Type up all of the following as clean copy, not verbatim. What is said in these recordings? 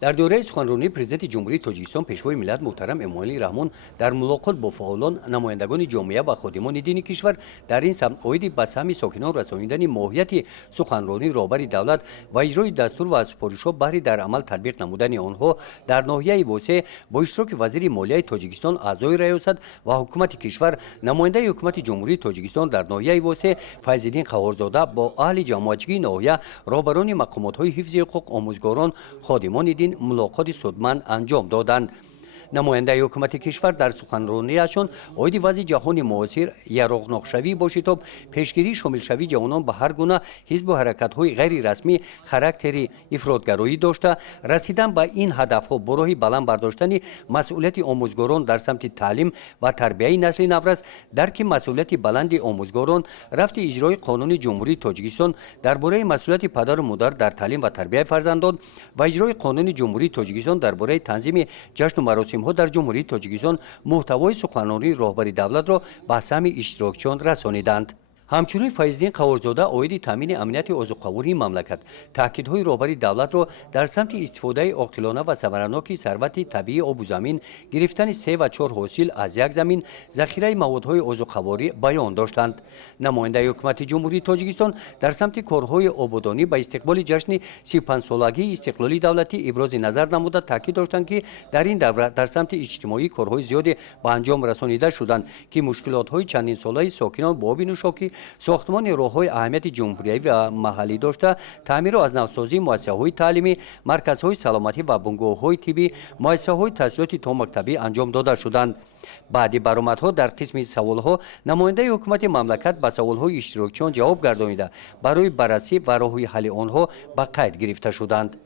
در دوره سخنرانی پرزیدنت جمهوری تاجیکستان پیشوای ملت محترم امومالی رحمان در ملاقات با فعالان نمایندگان جامعه و خادمان دینی کشور در این سمت اوید به سهم ساکنان رسانیدن ماهیت سخنرانی رهبر دولت و اجرای دستور و سفارش‌ها بهره در عمل تطبیق نمودن آنها در ناحیه واسع با اشتراک وزیر مالیه تاجیکستان اعضای ریاست و حکومت کشور نماینده حکومت جمهوری تاجیکستان در ناحیه واسع فیض‌الدین قوارزاده با اهل جامعه‌چگی ناحیه رهبران مقامات‌های حفظ حقوق آموزگاران خادمان دین ملاقات سودمند انجام دادند. نماینده حکومت کشور در سخنرانیشان اوید وضع جهان معاصر یراقناق‌شوی با شتاب پیشگیری شامل شوی جوانان به هر گونه حزب و حرکت‌های غیر رسمی خاراکتری افراطگرایی داشته رسیدن به این هدف‌ها برای بلند برداشتن مسئولیت آموزگاران در سمت تعلیم و تربیت نسل نورس درک مسئولیت بلند آموزگاران رفت اجرای قانون جمهوری تاجیکستان درباره مسئولیت پدر و مادر در تعلیم و تربیت فرزندان و اجرای قانون جمهوری تاجیکستان درباره تنظیم جشن و مراسم در جمهوری تاجیکستان محتوای سخنرانی رهبر دولت را به سهم اشتراکچیان رسانیدند. همچنین فیض‌الدین قوارزاده اوید تامین امنیت اوضاع مملکت تاکیدهای رهبر دولت را در سمت استفاده عاقلانه و ثمرناک ثروت طبیعی آب و زمین گرفتن 3 و 4 حاصل از یک زمین ذخیره موادهای اوضاع بیان داشتند. نماینده حکومت جمهوری تاجیکستان در سمت کارهای آبادانی به استقبال جشن 35 سالگی استقلالی دولتی ابراز نظر نموده تاکید داشتند که در این دوره در سمت اجتماعی کارهای زیادی به انجام رسانیده شدند که مشکلات‌های چندین ساله ساکنان با آب نوشابه ساختمان راه‌های اهمیت جمهوری و محلی داشته تعمیر و از نوسازی مؤسسه‌های تعلیمی مرکزهای سلامتی و بنگاه‌های طبی مؤسسه‌های تحصیلاتی تا مکتبی انجام داده شدند. بعد برآمدها در قسم سوال‌ها نماینده حکومت مملکت به سوال‌های اشتراکچیان جواب گردانیده برای بررسی و راه‌های حل آنها به قید گرفته شدند.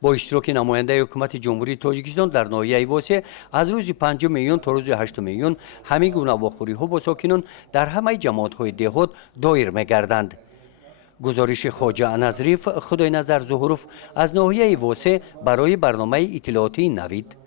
با اشتراک نماینده حکومت جمهوری تاجیکستان در ناحیه واسع از روز 5 میلیون تا روز 8 میلیون همه گونه واخوری‌ها با ساکنان در همه جماعت‌های دهات دایر می‌گردند. گزارش خواجه انظریف خدای نظر ظهوروف از ناحیه واسع برای برنامه اطلاعاتی نوید.